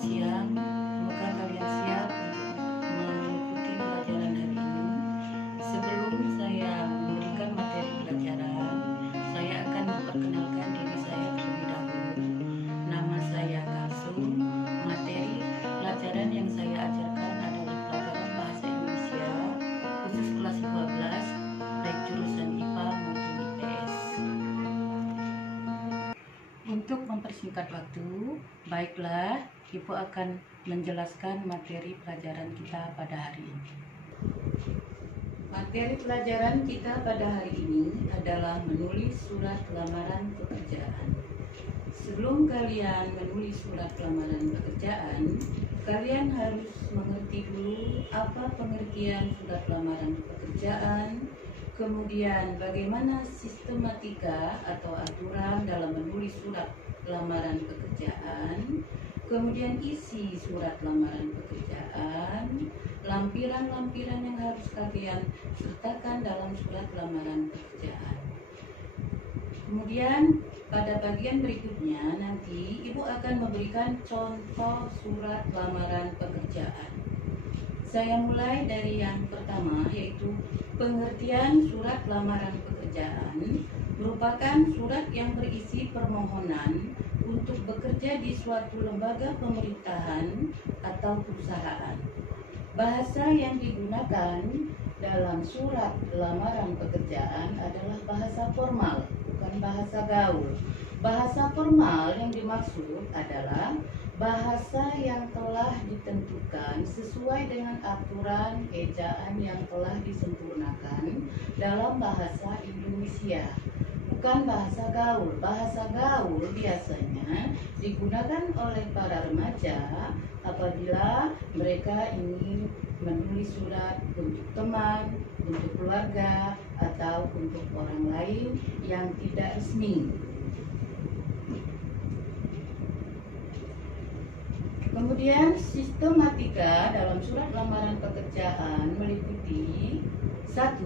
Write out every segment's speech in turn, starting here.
siang. Semoga kalian siap untuk mengikuti pelajaran hari ini. Sebelum saya memberikan materi pelajaran, saya akan memperkenalkan diri saya terlebih dahulu. Nama saya Kasum. Materi pelajaran yang saya ajarkan adalah pelajaran bahasa Indonesia khusus kelas 12, baik jurusan IPA maupun IPS. Untuk mempersingkat waktu, baiklah, Ibu akan menjelaskan materi pelajaran kita pada hari ini. Materi pelajaran kita pada hari ini adalah menulis surat lamaran pekerjaan. Sebelum kalian menulis surat lamaran pekerjaan, kalian harus mengerti dulu apa pengertian surat lamaran pekerjaan, kemudian bagaimana sistematika atau aturan dalam menulis surat lamaran pekerjaan, kemudian isi surat lamaran pekerjaan, lampiran-lampiran yang harus kalian sertakan dalam surat lamaran pekerjaan. Kemudian pada bagian berikutnya nanti Ibu akan memberikan contoh surat lamaran pekerjaan. Saya mulai dari yang pertama, yaitu pengertian surat lamaran pekerjaan merupakan surat yang berisi permohonan untuk bekerja di suatu lembaga pemerintahan atau perusahaan. Bahasa yang digunakan dalam surat lamaran pekerjaan adalah bahasa formal, bukan bahasa gaul. Bahasa formal yang dimaksud adalah bahasa yang telah ditentukan sesuai dengan aturan ejaan yang telah disempurnakan dalam bahasa Indonesia, bukan bahasa gaul. Bahasa gaul biasanya digunakan oleh para remaja apabila mereka ingin menulis surat untuk teman, untuk keluarga, atau untuk orang lain yang tidak resmi. Kemudian sistematika dalam surat lamaran pekerjaan meliputi 1.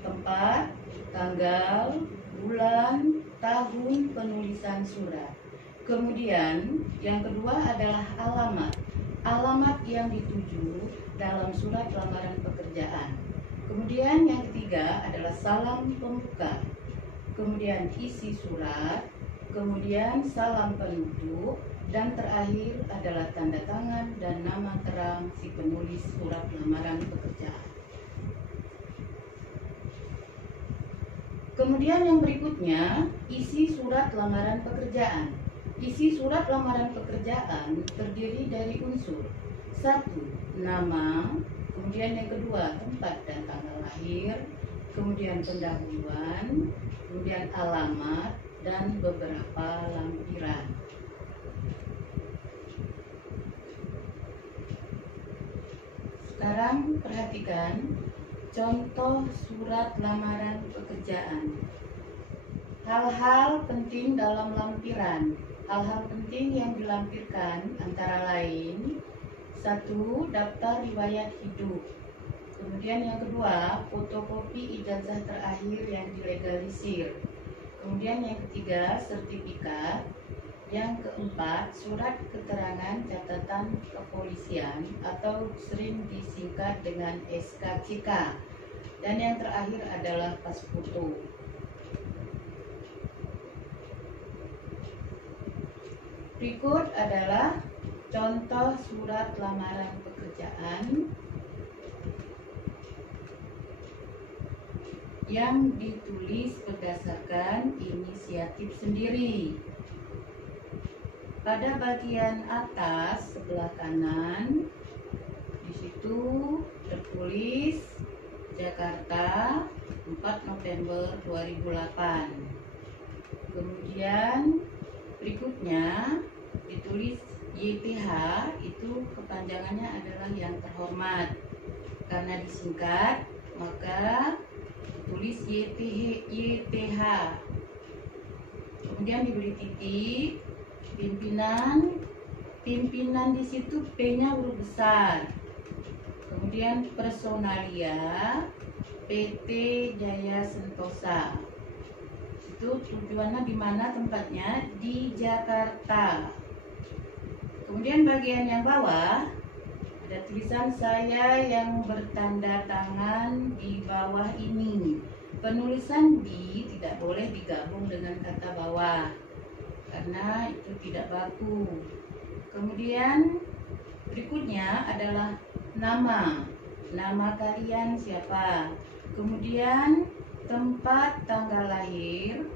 Tempat, tanggal, bulan, tahun penulisan surat. Kemudian yang kedua adalah alamat. Alamat yang dituju dalam surat lamaran pekerjaan. Kemudian yang ketiga adalah salam pembuka. Kemudian isi surat, kemudian salam penutup, dan terakhir adalah tanda tangan dan nama terang si penulis surat lamaran pekerjaan. Kemudian yang berikutnya, isi surat lamaran pekerjaan. Isi surat lamaran pekerjaan terdiri dari unsur 1. Nama, kemudian yang kedua tempat dan tanggal lahir, kemudian pendahuluan, kemudian alamat, dan beberapa lampiran. Sekarang perhatikan contoh surat lamaran pekerjaan. Hal-hal penting dalam lampiran. Hal-hal penting yang dilampirkan antara lain 1. Daftar riwayat hidup. Kemudian yang kedua, fotokopi ijazah terakhir yang dilegalisir. Kemudian yang ketiga, sertifikat. Yang keempat, surat keterangan catatan kepolisian atau sering disingkat dengan SKCK. Dan yang terakhir adalah pas foto. Berikut adalah contoh surat lamaran pekerjaan yang ditulis berdasarkan inisiatif sendiri. Pada bagian atas sebelah kanan, di situ tertulis Jakarta 4 November 2008. Kemudian berikutnya ditulis YTH, itu kepanjangannya adalah yang terhormat. Karena disingkat, maka ditulis YTH. Kemudian diberi titik. Pimpinan di situ P-nya huruf besar. Kemudian personalia PT Jaya Sentosa. Itu tujuannya di mana tempatnya? Di Jakarta. Kemudian bagian yang bawah ada tulisan saya yang bertanda tangan di bawah ini. Penulisan di tidak boleh digabung dengan kata bawah karena itu tidak baku. Kemudian berikutnya adalah nama kalian siapa. Kemudian tempat tanggal lahir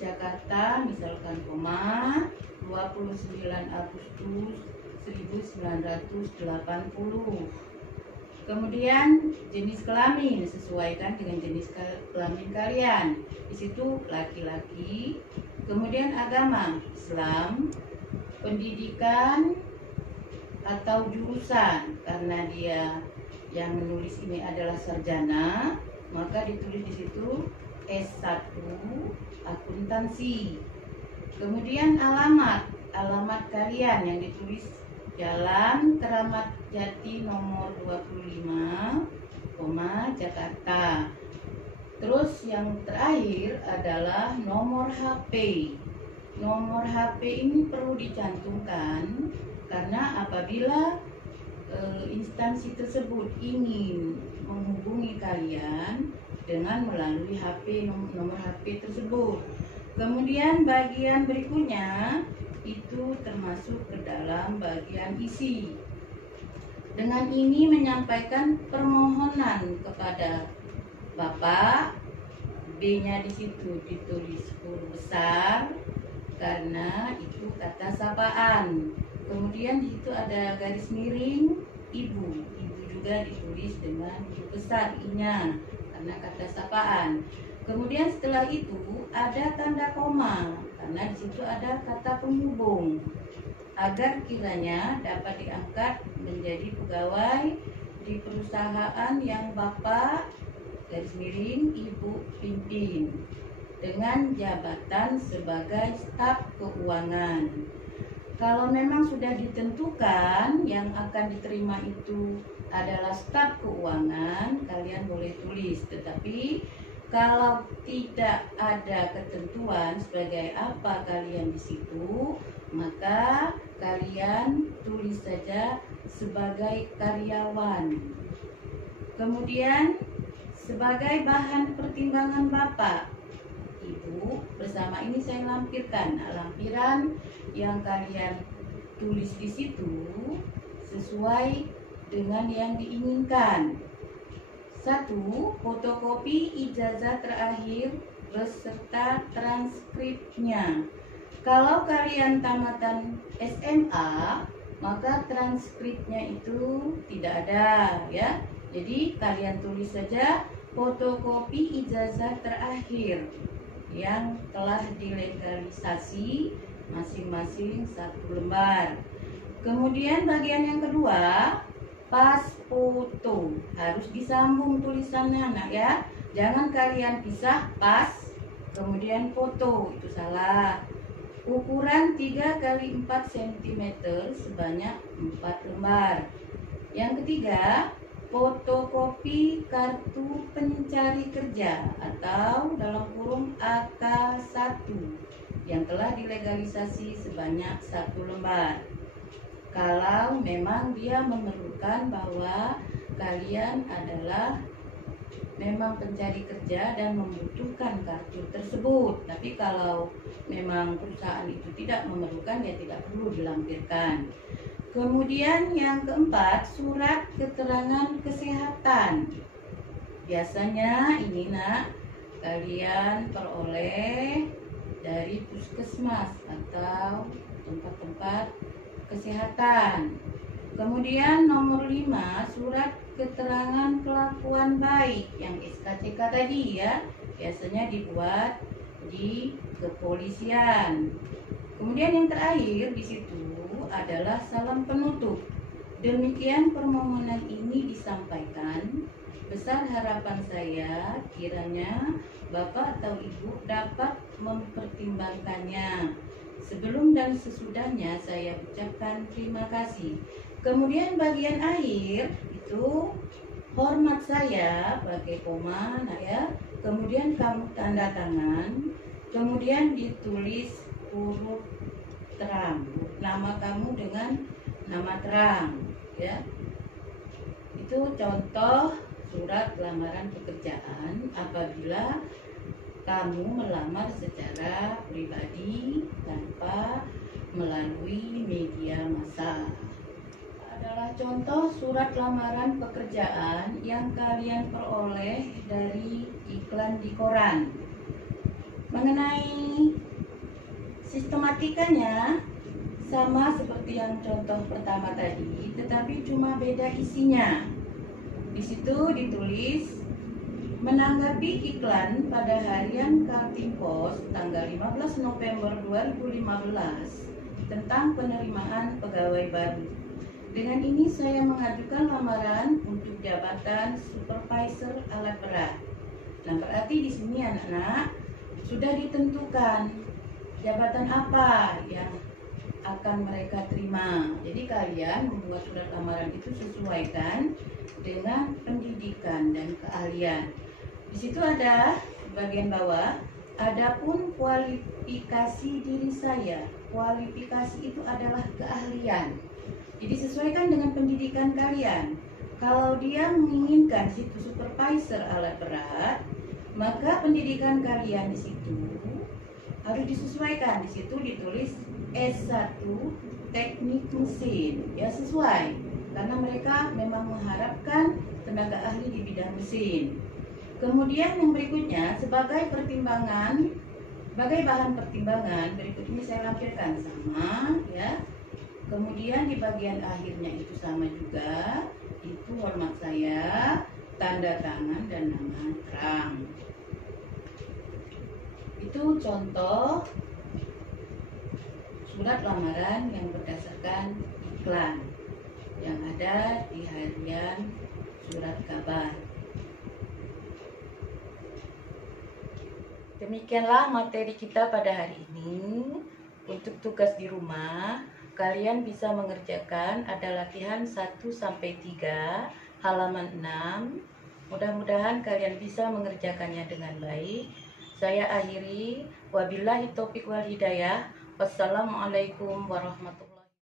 Jakarta, misalkan 29 Agustus 1980. Kemudian jenis kelamin sesuaikan dengan jenis kelamin kalian. Di situ laki-laki. Kemudian agama Islam, pendidikan atau jurusan, karena dia yang menulis ini adalah sarjana, maka ditulis di situ S1 akuntansi. Kemudian alamat kalian yang ditulis Jalan Keramat Jati nomor 25, Jakarta. Terus yang terakhir adalah nomor HP. Nomor HP ini perlu dicantumkan karena apabila instansi tersebut ingin menghubungi kalian dengan melalui HP, nomor HP tersebut. Kemudian bagian berikutnya itu termasuk ke dalam bagian isi. Dengan ini menyampaikan permohonan kepada Bapak. B-nya di situ ditulis huruf besar karena itu kata sapaan. Kemudian di situ ada garis miring ibu. Ibu juga ditulis dengan huruf besar I-nya karena kata sapaan. Kemudian setelah itu ada tanda koma karena di situ ada kata penghubung agar kiranya dapat diangkat menjadi pegawai di perusahaan yang Bapak garis miring Ibu pimpin dengan jabatan sebagai staf keuangan. Kalau memang sudah ditentukan yang akan diterima itu adalah staf keuangan, kalian boleh tulis. Tetapi kalau tidak ada ketentuan sebagai apa kalian di situ, maka kalian tulis saja sebagai karyawan. Kemudian sebagai bahan pertimbangan Bapak, Ibu, bersama ini saya lampirkan. Nah, lampiran yang kalian tulis di situ sesuai dengan yang diinginkan. 1. Fotokopi ijazah terakhir beserta transkripnya. Kalau kalian tamatan SMA, maka transkripnya itu tidak ada ya. Jadi kalian tulis saja fotokopi ijazah terakhir yang telah dilegalisasi masing-masing 1 lembar. Kemudian bagian yang kedua, pas foto harus disambung tulisannya nak ya, jangan kalian pisah pas kemudian foto, itu salah. Ukuran 3 x 4 cm sebanyak 4 lembar. Yang ketiga, fotokopi kartu pencari kerja atau dalam kurung AK1 yang telah dilegalisasi sebanyak 1 lembar. Kalau memang dia memerlukan bahwa kalian adalah memang pencari kerja dan membutuhkan kartu tersebut. Tapi kalau memang perusahaan itu tidak memerlukan, ya tidak perlu dilampirkan. Kemudian yang keempat, surat keterangan kesehatan. Biasanya ini nak, kalian peroleh dari puskesmas atau tempat-tempat kesehatan. Kemudian nomor 5, surat keterangan kelakuan baik yang SKCK tadi ya, biasanya dibuat di kepolisian. Kemudian yang terakhir di situ adalah salam penutup. Demikian permohonan ini disampaikan. Besar harapan saya kiranya Bapak atau Ibu dapat mempertimbangkannya. Sebelum dan sesudahnya saya ucapkan terima kasih. Kemudian bagian akhir itu hormat saya pakai koma nah ya. Kemudian kamu tanda tangan. Kemudian ditulis huruf terang. Nama kamu dengan nama terang, ya. Itu contoh surat lamaran pekerjaan apabila kamu melamar secara pribadi tanpa melalui media massa. Adalah contoh surat lamaran pekerjaan yang kalian peroleh dari iklan di koran. Mengenai sistematikanya sama seperti yang contoh pertama tadi, tetapi cuma beda isinya. Di situ ditulis menanggapi iklan pada harian Kaltim Pos tanggal 15 November 2015 tentang penerimaan pegawai baru. Dengan ini saya mengajukan lamaran untuk jabatan supervisor alat berat. Nah, berarti di sini anak-anak sudah ditentukan jabatan apa yang akan mereka terima. Jadi kalian membuat surat lamaran itu sesuaikan dengan pendidikan dan keahlian. Di situ ada bagian bawah, adapun kualifikasi diri saya. Kualifikasi itu adalah keahlian. Jadi sesuaikan dengan pendidikan kalian. Kalau dia menginginkan situ supervisor alat berat, maka pendidikan kalian di situ harus disesuaikan. Di situ ditulis S1 teknik mesin, ya sesuai, karena mereka memang mengharapkan tenaga ahli di bidang mesin. Kemudian yang berikutnya sebagai pertimbangan, sebagai bahan pertimbangan berikut ini saya lampirkan sama, ya. Kemudian di bagian akhirnya itu sama juga, itu hormat saya, tanda tangan dan nama terang. Itu contoh surat lamaran yang berdasarkan iklan yang ada di harian surat kabar. Demikianlah materi kita pada hari ini. Untuk tugas di rumah, kalian bisa mengerjakan ada latihan 1-3, halaman 6. Mudah-mudahan kalian bisa mengerjakannya dengan baik. Saya akhiri, wabillahi taufiq wal hidayah. Wassalamualaikum warahmatullahi wabarakatuh.